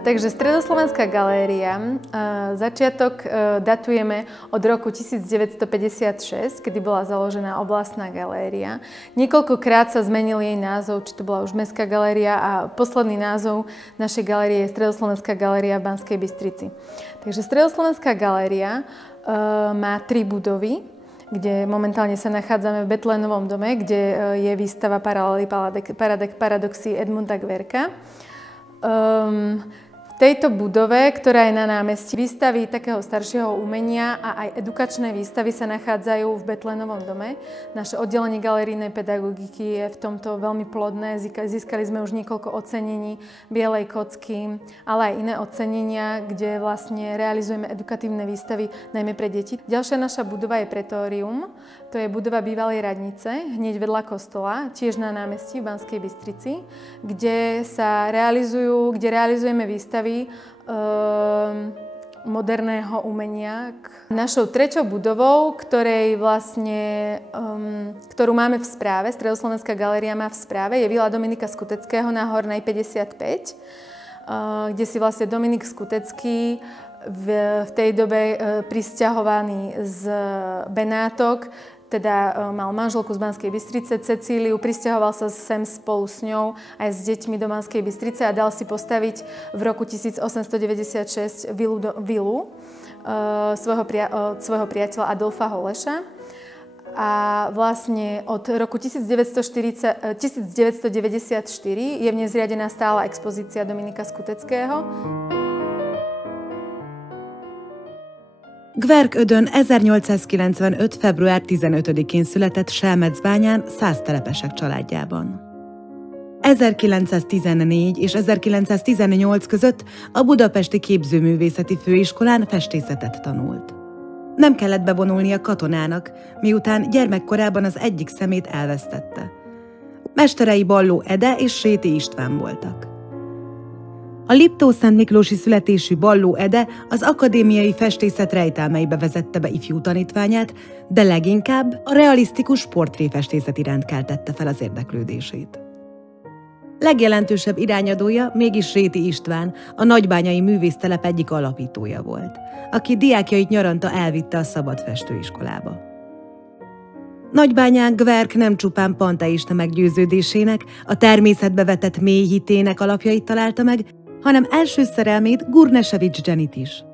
Takže Stredoslovenská galéria, začiatok datujeme od roku 1956, kedy bola založená oblastná galéria. Niekoľkokrát sa zmenil jej názov, či to bola už Mestská galéria, a posledný názov našej galérie je Stredoslovenská galéria v Banskej Bystrici. Takže Stredoslovenská galéria má 3 budovy, kde momentálne sa nachádzame v Betlénovom dome, kde je výstava Paralely, paradoxy Edmunda Gverka. V tejto budove, ktorá je na námestí, výstavy takého staršieho umenia a aj edukačné výstavy sa nachádzajú v Betlénovom dome. Naše oddelenie galerijnej pedagogiky je v tomto veľmi plodné. Získali sme už niekoľko ocenení Bielej kocky, ale aj iné ocenenia, kde vlastne realizujeme edukatívne výstavy najmä pre deti. Ďalšia naša budova je Pretórium. To je budova bývalej radnice, hneď vedľa kostola, tiež na námestí v Banskej Bystrici, kde realizujeme výstavy moderného umenia. Našou treťou budovou, ktorú máme v správe, Stredoslovenská galéria má v správe, je Vila Dominika Skuteckého na Hornej 55, kde si vlastne Dominik Skutecký v tej dobe prisťahovaný z Benátok, teda mal manželku z Banskej Bystrice, Cecíliu, prisťahoval sa sem spolu s ňou aj s deťmi do Banskej Bystrice a dal si postaviť v roku 1896 vilu svojho priateľa Adolfa Holeša. A vlastne od roku 1994 je v nej zriadená stála expozícia Dominika Skuteckého. Gverk Ödön 1895. február 15-én született Selmecbányán szásztelepesek családjában. 1914 és 1918 között a Budapesti Képzőművészeti Főiskolán festészetet tanult. Nem kellett bevonulnia katonának, miután gyermekkorában az egyik szemét elvesztette. Mesterei Balló Ede és Séti István voltak. A Liptó-Szentmiklósi születésű Balló Ede az akadémiai festészet rejtelmeibe vezette be ifjú tanítványát, de leginkább a realisztikus portréfestészet iránt keltette fel az érdeklődését. Legjelentősebb irányadója mégis Séti István, a nagybányai művésztelep egyik alapítója volt, aki diákjait nyaranta elvitte a szabad festőiskolába. Nagybányán Gverk nem csupán panteista meggyőződésének, a természetbe vetett mély hitének alapjait találta meg, hanem első szerelmét, Gurnesevics Jennyt is.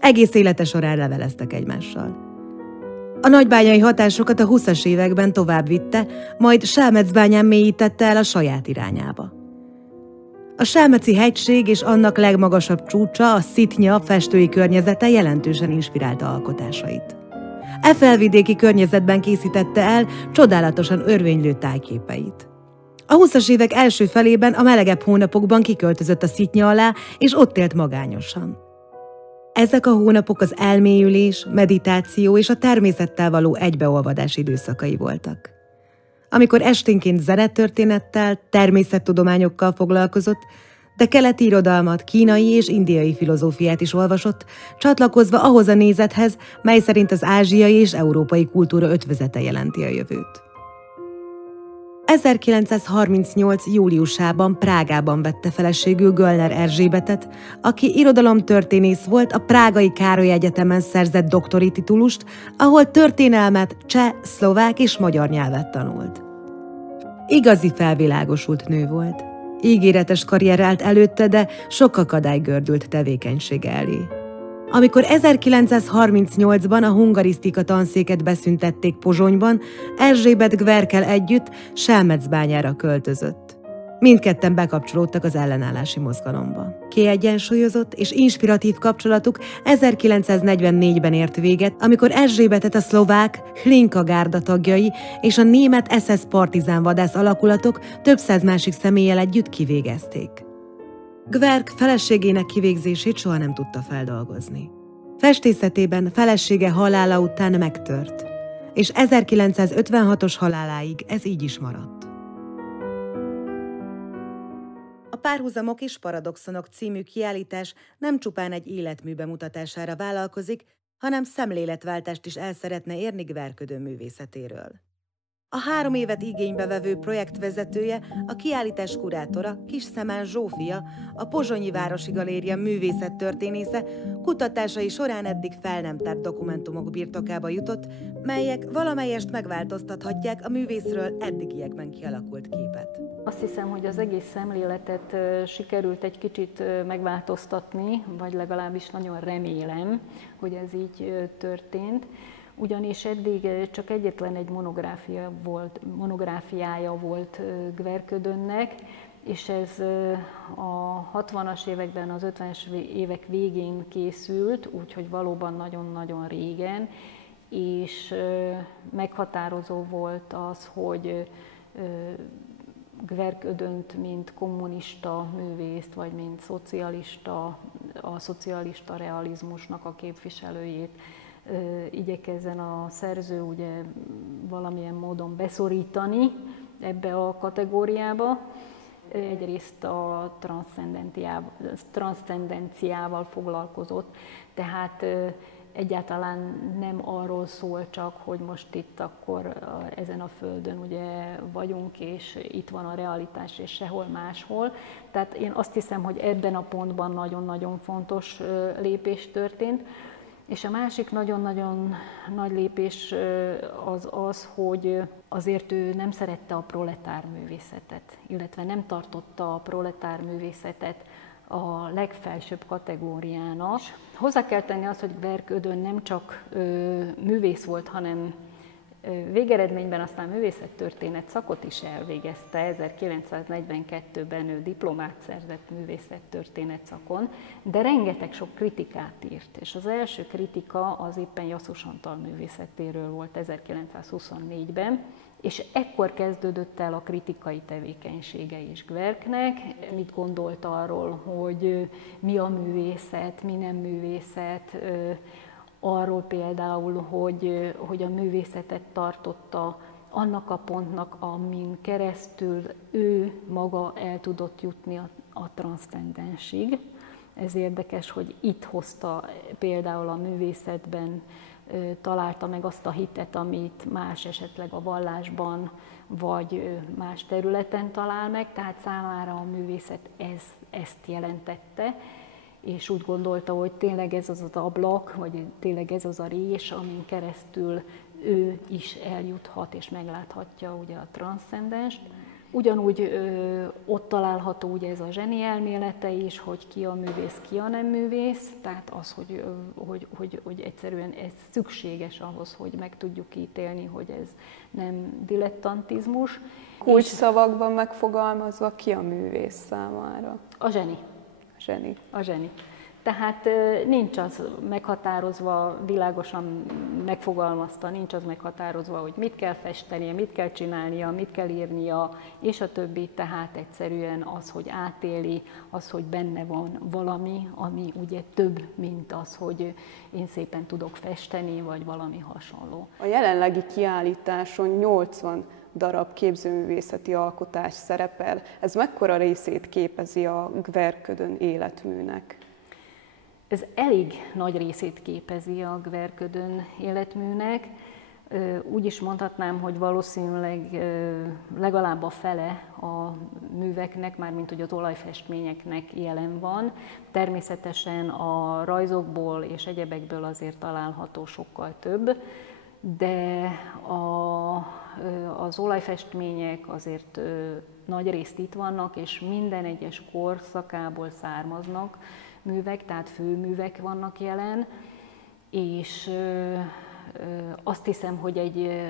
Egész élete során leveleztek egymással. A nagybányai hatásokat a 20-as években tovább vitte, majd Selmecbányán mélyítette el a saját irányába. A Selmeci hegység és annak legmagasabb csúcsa, a Szitnya festői környezete jelentősen inspirálta alkotásait. E felvidéki környezetben készítette el csodálatosan örvénylő tájképeit. A 20-as évek első felében a melegebb hónapokban kiköltözött a Szitnya alá, és ott élt magányosan. Ezek a hónapok az elmélyülés, meditáció és a természettel való egybeolvadás időszakai voltak. Amikor esténként zenetörténettel, természettudományokkal foglalkozott, de keleti irodalmat, kínai és indiai filozófiát is olvasott, csatlakozva ahhoz a nézethez, mely szerint az ázsiai és európai kultúra ötvözete jelenti a jövőt. 1938. júliusában Prágában vette feleségül Göllner Erzsébetet, aki irodalomtörténész volt, a Prágai Károly Egyetemen szerzett doktori titulust, ahol történelmet, cseh, szlovák és magyar nyelvet tanult. Igazi felvilágosult nő volt. Ígéretes karrier állt előtte, de sok akadály gördült tevékenysége elé. Amikor 1938-ban a hungarisztika tanszéket beszüntették Pozsonyban, Erzsébet Gverkkel együtt Selmecbányára költözött. Mindketten bekapcsolódtak az ellenállási mozgalomba. Kiegyensúlyozott és inspiratív kapcsolatuk 1944-ben ért véget, amikor Erzsébetet a szlovák Hlinka gárda tagjai és a német SS partizán vadász alakulatok több száz másik személlyel együtt kivégezték. Gverk feleségének kivégzését soha nem tudta feldolgozni. Festészetében felesége halála után megtört, és 1956-os haláláig ez így is maradt. A Párhuzamok és Paradoxonok című kiállítás nem csupán egy életmű bemutatására vállalkozik, hanem szemléletváltást is el szeretne érni Gverk Ödön művészetéről. A 3 évet igénybe vevő projektvezetője, a kiállítás kurátora, Kis Szemán Zsófia, a Pozsonyi Városi Galéria művészettörténésze kutatásai során eddig fel nem tárt dokumentumok birtokába jutott, melyek valamelyest megváltoztathatják a művészről eddigiekben kialakult képet. Azt hiszem, hogy az egész szemléletet sikerült egy kicsit megváltoztatni, vagy legalábbis nagyon remélem, hogy ez így történt. Ugyanis eddig csak egyetlen egy monográfiája volt Gverködönnek, és ez a 60-as években, az 50-es évek végén készült, úgyhogy valóban nagyon-nagyon régen, és meghatározó volt az, hogy Gverködönt, mint kommunista művészt, vagy mint a szocialista realizmusnak a képviselőjét igyekezzen a szerző ugye valamilyen módon beszorítani ebbe a kategóriába. Egyrészt a transzcendenciával foglalkozott, tehát egyáltalán nem arról szól csak, hogy most itt akkor ezen a földön ugye vagyunk, és itt van a realitás, és sehol máshol. Tehát én azt hiszem, hogy ebben a pontban nagyon-nagyon fontos lépés történt. És a másik nagyon-nagyon nagy lépés az, hogy azért ő nem szerette a proletár művészetet, illetve nem tartotta a proletár művészetet a legfelsőbb kategóriának. Hozzá kell tenni azt, hogy Gverködön nem csak művész volt, hanem végeredményben aztán művészettörténet szakot is elvégezte. 1942-ben ő diplomát szerzett művészettörténet szakon, de rengeteg sok kritikát írt. És az első kritika az éppen Jasszus Antal művészetéről volt 1924-ben, és ekkor kezdődött el a kritikai tevékenysége is Gverknek. Mit gondolt arról, hogy mi a művészet, mi nem művészet, arról például, hogy a művészetet tartotta annak a pontnak, amin keresztül ő maga el tudott jutni a transzcendensig. Ez érdekes, hogy itt hozta például a művészetben, találta meg azt a hitet, amit más esetleg a vallásban vagy más területen talál meg, tehát számára a művészet ezt jelentette, és úgy gondolta, hogy tényleg ez az az ablak, vagy tényleg ez az a rés, amin keresztül ő is eljuthat és megláthatja ugye a transzcendenst. Ugyanúgy ott található ugye ez a zseni elmélete is, hogy ki a művész, ki a nem művész, tehát az, hogy egyszerűen ez szükséges ahhoz, hogy meg tudjuk ítélni, hogy ez nem dilettantizmus. Kulcsszavakban megfogalmazva, ki a művész számára? A zseni. A zseni. Tehát nincs az meghatározva, világosan megfogalmazta, nincs az meghatározva, hogy mit kell festenie, mit kell csinálnia, mit kell írnia, és a többi. Tehát egyszerűen az, hogy átéli, az, hogy benne van valami, ami ugye több, mint az, hogy én szépen tudok festeni, vagy valami hasonló. A jelenlegi kiállításon 80 darab képzőművészeti alkotás szerepel. Ez mekkora részét képezi a Gverködön életműnek? Ez elég nagy részét képezi a Gverködön életműnek. Úgy is mondhatnám, hogy valószínűleg legalább a fele a műveknek, mármint hogy az olajfestményeknek jelen van. Természetesen a rajzokból és egyebekből azért található sokkal több, de az olajfestmények azért nagy részt itt vannak, és minden egyes korszakából származnak művek, tehát főművek vannak jelen, és azt hiszem, hogy egy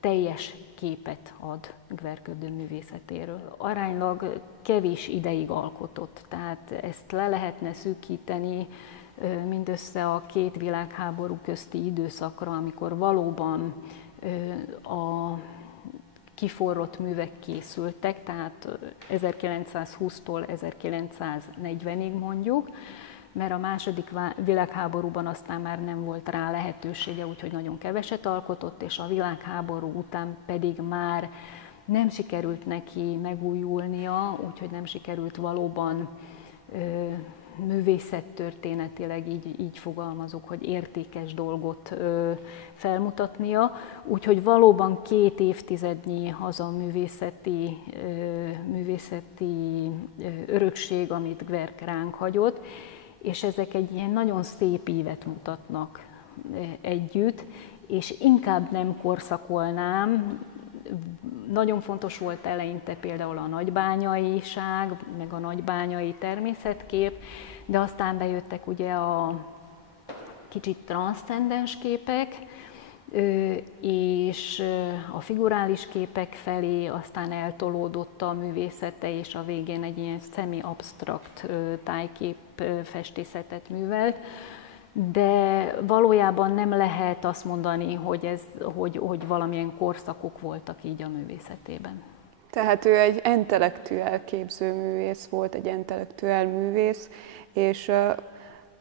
teljes képet ad Gverködön művészetéről. Aránylag kevés ideig alkotott, tehát ezt le lehetne szűkíteni mindössze a két világháború közti időszakra, amikor valóban a kiforrott művek készültek, tehát 1920-tól 1940-ig mondjuk, mert a második világháborúban aztán már nem volt rá lehetősége, úgyhogy nagyon keveset alkotott, és a világháború után pedig már nem sikerült neki megújulnia, úgyhogy nem sikerült valóban művészettörténetileg így fogalmazok, hogy értékes dolgot felmutatnia. Úgyhogy valóban 2 évtizednyi az a művészeti örökség, amit Gverk ránk hagyott, és ezek egy ilyen nagyon szép ívet mutatnak együtt, és inkább nem korszakolnám. Nagyon fontos volt eleinte például a nagybányaiság, meg a nagybányai természetkép, de aztán bejöttek ugye a kicsit transzcendens képek, és a figurális képek felé aztán eltolódott a művészete, és a végén egy ilyen szemi-absztrakt tájkép festészetet művelt. De valójában nem lehet azt mondani, hogy valamilyen korszakok voltak így a művészetében. Tehát ő egy intellektuál képzőművész volt, egy intellektuál művész, és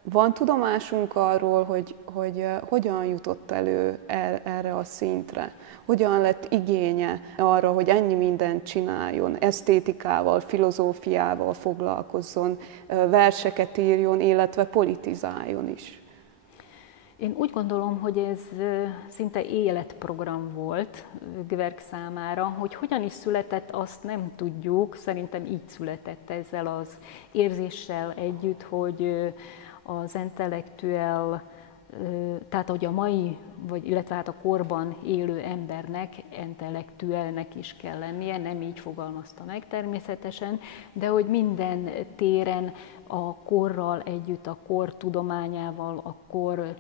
van tudomásunk arról, hogy hogyan jutott elő erre a szintre? Hogyan lett igénye arra, hogy ennyi mindent csináljon, esztétikával, filozófiával foglalkozzon, verseket írjon, illetve politizáljon is? Én úgy gondolom, hogy ez szinte életprogram volt Gverk számára, hogy hogyan is született, azt nem tudjuk, szerintem így született ezzel az érzéssel együtt, hogy az intellektuál, tehát hogy a mai, illetve hát a korban élő embernek intellektuálnek is kell lennie, nem így fogalmazta meg természetesen, de hogy minden téren a korral együtt, a kor tudományával, a kor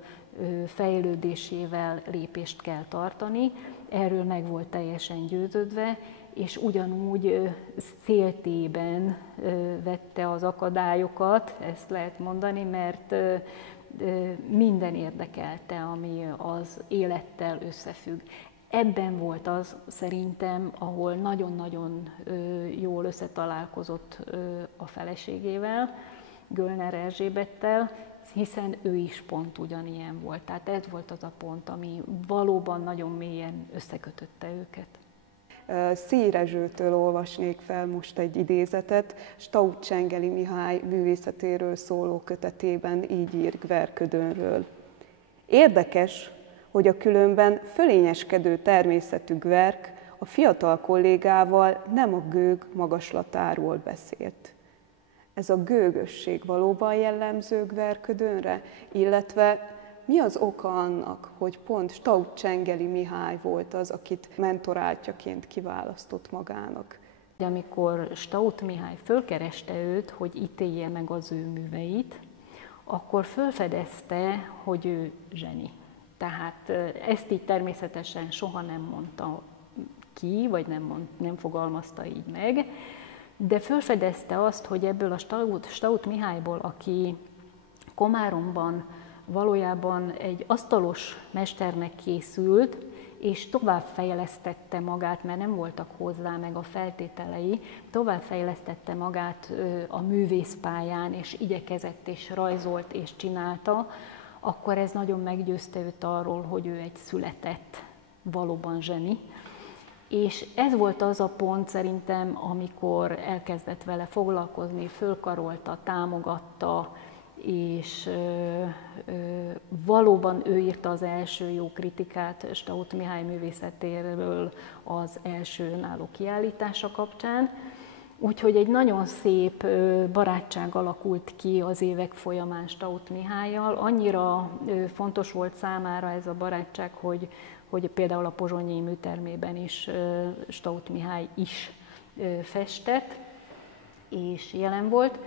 fejlődésével lépést kell tartani. Erről meg volt teljesen győződve, és ugyanúgy széltében vette az akadályokat, ezt lehet mondani, mert minden érdekelte, ami az élettel összefügg. Ebben volt az szerintem, ahol nagyon-nagyon jól összetalálkozott a feleségével, Göllner Erzsébettel, hiszen ő is pont ugyanilyen volt. Tehát ez volt az a pont, ami valóban nagyon mélyen összekötötte őket. Szír Rezsőtől olvasnék fel most egy idézetet, Staudt Csengeli Mihály művészetéről szóló kötetében így ír Gverködönről. Érdekes, hogy a különben fölényeskedő természetű Gverk a fiatal kollégával nem a gőg magaslatáról beszélt. Ez a gőgösség valóban jellemző Gverködönre, illetve mi az oka annak, hogy pont Staudt Csengeli Mihály volt az, akit mentoráltjaként kiválasztott magának? Amikor Staudt Mihály fölkereste őt, hogy ítélje meg az ő műveit, akkor fölfedezte, hogy ő zseni. Tehát ezt így természetesen soha nem mondta ki, vagy nem fogalmazta így meg, de fölfedezte azt, hogy ebből a Staudt Mihályból, aki Komáromban valójában egy asztalos mesternek készült, és továbbfejlesztette magát, mert nem voltak hozzá meg a feltételei, továbbfejlesztette magát a művészpályán, és igyekezett, és rajzolt, és csinálta, akkor ez nagyon meggyőzte őt arról, hogy ő egy született, valóban zseni. És ez volt az a pont szerintem, amikor elkezdett vele foglalkozni, fölkarolta, támogatta, és valóban ő írta az első jó kritikát Staudt Mihály művészetéről az első önálló kiállítása kapcsán. Úgyhogy egy nagyon szép barátság alakult ki az évek folyamán Staudt Mihállyal. Annyira fontos volt számára ez a barátság, hogy például a pozsonyi műtermében is Staudt Mihály is festett, és jelen volt.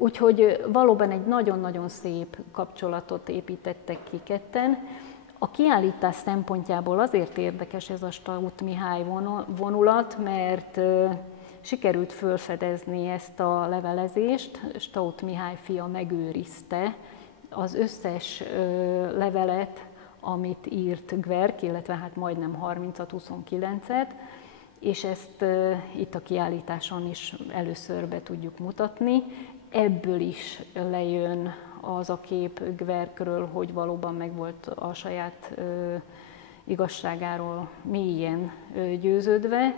Úgyhogy valóban egy nagyon-nagyon szép kapcsolatot építettek ki ketten. A kiállítás szempontjából azért érdekes ez a Staudt Mihály vonulat, mert sikerült felfedezni ezt a levelezést. Staudt Mihály fia megőrizte az összes levelet, amit írt Gverk, illetve hát majdnem 30-at, 29-et, és ezt itt a kiállításon is először be tudjuk mutatni. Ebből is lejön az a kép Gverkről, hogy valóban megvolt a saját igazságáról mélyen győződve,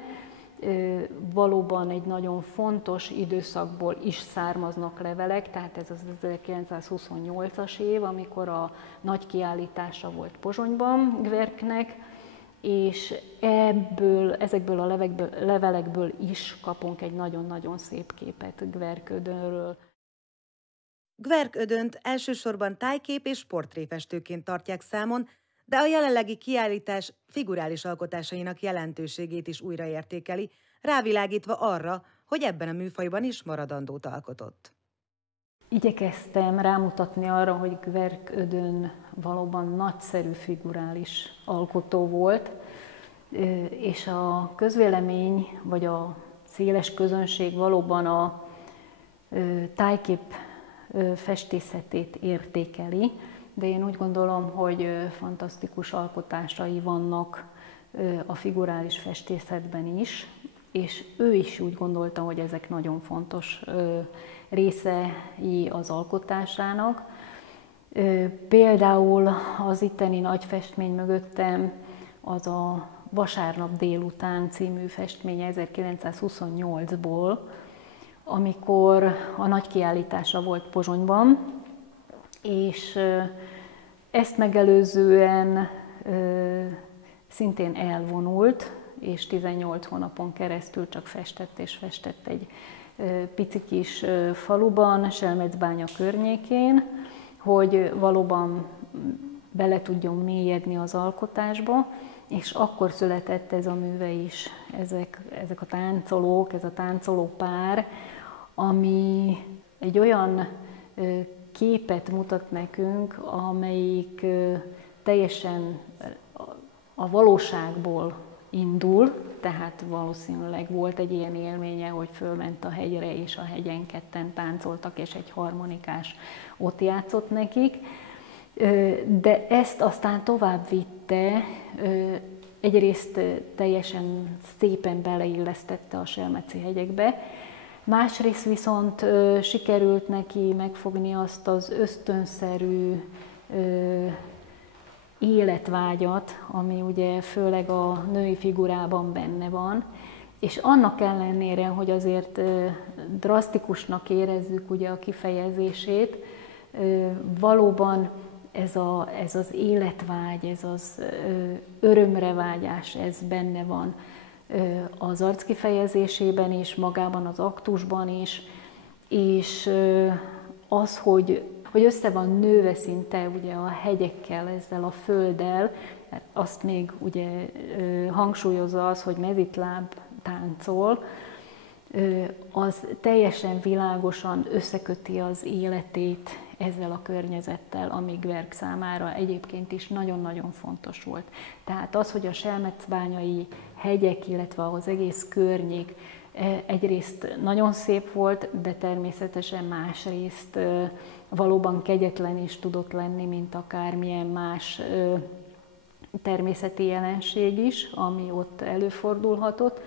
Valóban egy nagyon fontos időszakból is származnak levelek, tehát ez az 1928-as év, amikor a nagy kiállítása volt Pozsonyban Gverknek, és ezekből a levelekből is kapunk egy nagyon-nagyon szép képet Gverködönről. Gverködönt elsősorban tájkép és portréfestőként tartják számon, de a jelenlegi kiállítás figurális alkotásainak jelentőségét is újraértékeli, rávilágítva arra, hogy ebben a műfajban is maradandót alkotott. Igyekeztem rámutatni arra, hogy Gverködön valóban nagyszerű figurális alkotó volt, és a közvélemény vagy a széles közönség valóban a tájkép festészetét értékeli, de én úgy gondolom, hogy fantasztikus alkotásai vannak a figurális festészetben is, és ő is úgy gondolta, hogy ezek nagyon fontos részei az alkotásának. Például az itteni nagy festmény mögöttem az a Vasárnap délután című festménye 1928-ból, amikor a nagy kiállítása volt Pozsonyban, és ezt megelőzően szintén elvonult, és 18 hónapon keresztül csak festett és festett egy pici kis faluban, Selmecbánya környékén, hogy valóban bele tudjon mélyedni az alkotásba, és akkor született ez a műve is, ezek a táncolók, ez a táncoló pár, ami egy olyan képet mutat nekünk, amelyik teljesen a valóságból indul, tehát valószínűleg volt egy ilyen élménye, hogy fölment a hegyre, és a hegyen ketten táncoltak, és egy harmonikás ott játszott nekik. De ezt aztán tovább vitte, egyrészt teljesen szépen beleillesztette a selmeci hegyekbe, másrészt viszont sikerült neki megfogni azt az ösztönszerű életvágyat, ami ugye főleg a női figurában benne van, és annak ellenére, hogy azért drasztikusnak érezzük ugye a kifejezését, valóban ez az életvágy, ez az örömre vágyás, ez benne van az arckifejezésében is, magában az aktusban is, és az, hogy össze van nőve szinte ugye a hegyekkel, ezzel a földdel, azt még ugye hangsúlyozza az, hogy mezitláb táncol, az teljesen világosan összeköti az életét ezzel a környezettel, ami Gverk számára egyébként is nagyon-nagyon fontos volt. Tehát az, hogy a selmecbányai hegyek, illetve az egész környék egyrészt nagyon szép volt, de természetesen másrészt valóban kegyetlen is tudott lenni, mint akármilyen más természeti jelenség is, ami ott előfordulhatott.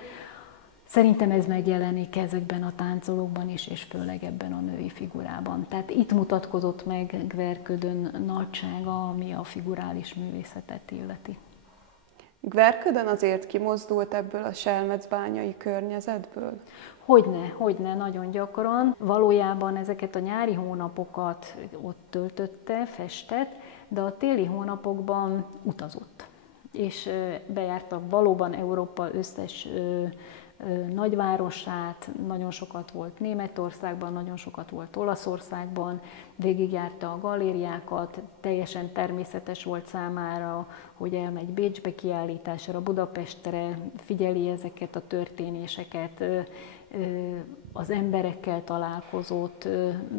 Szerintem ez megjelenik ezekben a táncolókban is, és főleg ebben a női figurában. Tehát itt mutatkozott meg Gverködön nagysága, ami a figurális művészetet illeti. Gverködön azért kimozdult ebből a selmecbányai környezetből? Hogyne, nagyon gyakran. Valójában ezeket a nyári hónapokat ott töltötte, festett, de a téli hónapokban utazott. És bejárta valóban Európa összes nagyvárosát, nagyon sokat volt Németországban, nagyon sokat volt Olaszországban, végigjárta a galériákat, teljesen természetes volt számára, hogy elmegy Bécsbe kiállításra, Budapestre, figyeli ezeket a történéseket, az emberekkel találkozott,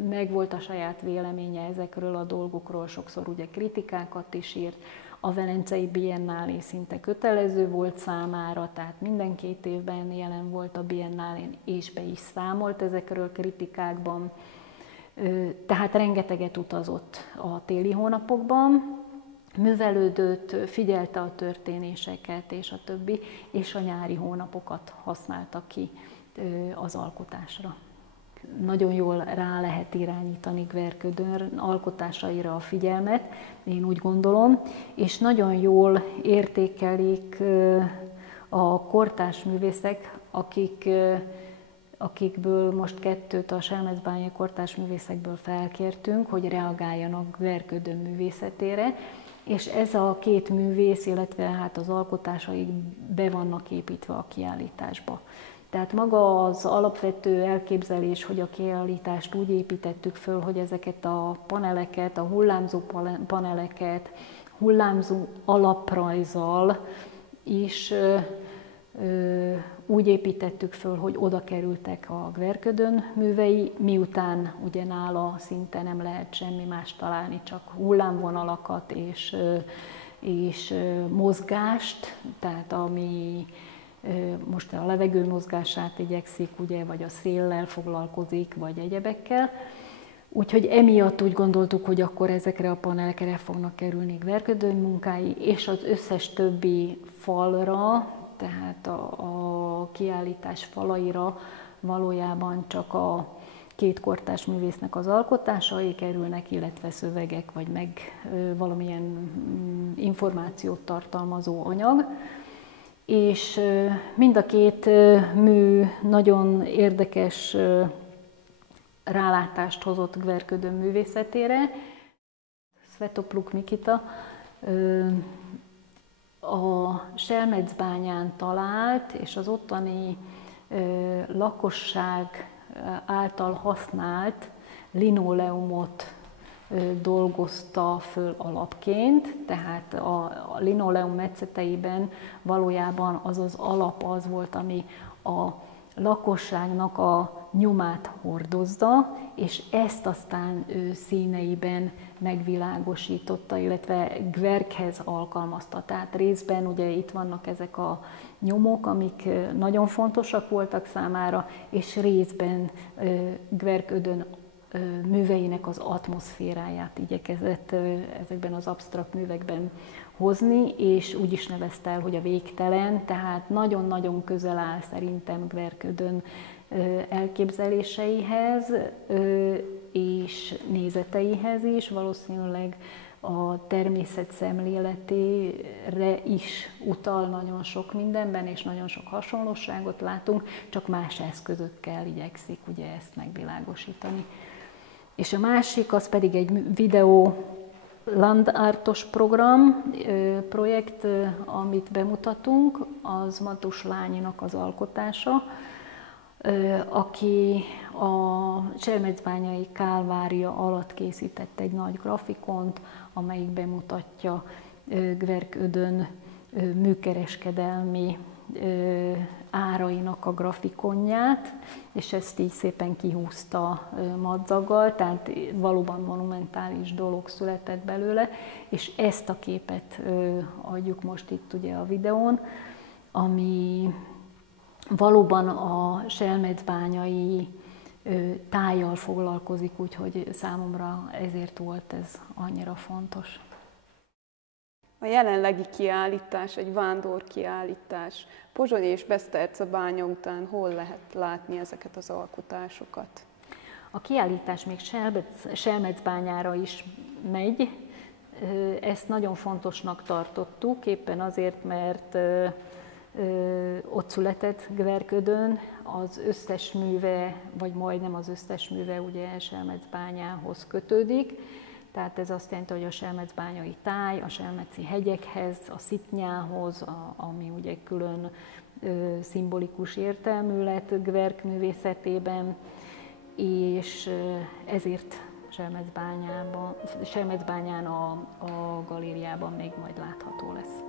megvolt a saját véleménye ezekről a dolgokról, sokszor ugye kritikákat is írt. A Velencei Biennálé szinte kötelező volt számára, tehát minden 2 évben jelen volt a Biennálén, és be is számolt ezekről kritikákban. Tehát rengeteget utazott a téli hónapokban, művelődött, figyelte a történéseket és a többi, és a nyári hónapokat használta ki az alkotásra. Nagyon jól rá lehet irányítani Gverködön alkotásaira a figyelmet, én úgy gondolom, és nagyon jól értékelik a kortárs művészek, akikből most 2 a selmecbányai kortárs művészekből felkértünk, hogy reagáljanak Gverködön művészetére, és ez a 2 művész, illetve hát az alkotásaik be vannak építve a kiállításba. Tehát maga az alapvető elképzelés, hogy a kiállítást úgy építettük föl, hogy ezeket a paneleket, a hullámzó paneleket, hullámzó alaprajzzal is úgy építettük föl, hogy oda kerültek a Gverködön művei, miután ugye nála szinte nem lehet semmi más találni, csak hullámvonalakat és mozgást, tehát ami most a levegő mozgását igyekszik, ugye, vagy a széllel foglalkozik, vagy egyebekkel. Úgyhogy emiatt úgy gondoltuk, hogy akkor ezekre a panelekre fognak kerülni Gverködön munkái, és az összes többi falra, tehát a kiállítás falaira valójában csak a 2 kortárs művésznek az alkotásai kerülnek, illetve szövegek, vagy meg valamilyen információt tartalmazó anyag. És mind a 2 mű nagyon érdekes rálátást hozott Gverködön művészetére. Svetopluk Mikita a Selmecbányán talált, és az ottani lakosság által használt linoleumot dolgozta föl alapként, tehát a linoleum metszeteiben valójában az alap az volt, ami a lakosságnak a nyomát hordozza, és ezt aztán ő színeiben megvilágosította, illetve Gverkhez alkalmazta. Tehát részben ugye itt vannak ezek a nyomok, amik nagyon fontosak voltak számára, és részben Gverködön műveinek az atmoszféráját igyekezett ezekben az absztrakt művekben hozni, és úgy is nevezte el, hogy a végtelen, tehát nagyon-nagyon közel áll szerintem Gverködön elképzeléseihez és nézeteihez is, valószínűleg a természet szemléletére is utal nagyon sok mindenben, és nagyon sok hasonlóságot látunk, csak más eszközökkel igyekszik ugye ezt megvilágosítani. És a másik, az pedig egy videó landartos projekt, amit bemutatunk, az Matus Lányinak az alkotása, aki a Selmecbányai Kálvária alatt készített egy nagy grafikont, amelyik bemutatja Gverködön műkereskedelmi árainak a grafikonját, és ezt így szépen kihúzta madzaggal, tehát valóban monumentális dolog született belőle, és ezt a képet adjuk most itt ugye a videón, ami valóban a selmecbányai tájjal foglalkozik, úgyhogy számomra ezért volt ez annyira fontos. A jelenlegi kiállítás egy vándorkiállítás. Pozsony és Beszterce bánya után hol lehet látni ezeket az alkotásokat? A kiállítás még Selmecbányára is megy. Ezt nagyon fontosnak tartottuk, éppen azért, mert ott született Gverködön, az összes műve, vagy majdnem az összes műve ugye Selmecbányához kötődik. Tehát ez azt jelenti, hogy a selmecbányai táj, a selmeci hegyekhez, a Szitnyához, ami ugye külön szimbolikus értelmű lett Gverk művészetében, és ezért Selmecbányán a galériában még majd látható lesz.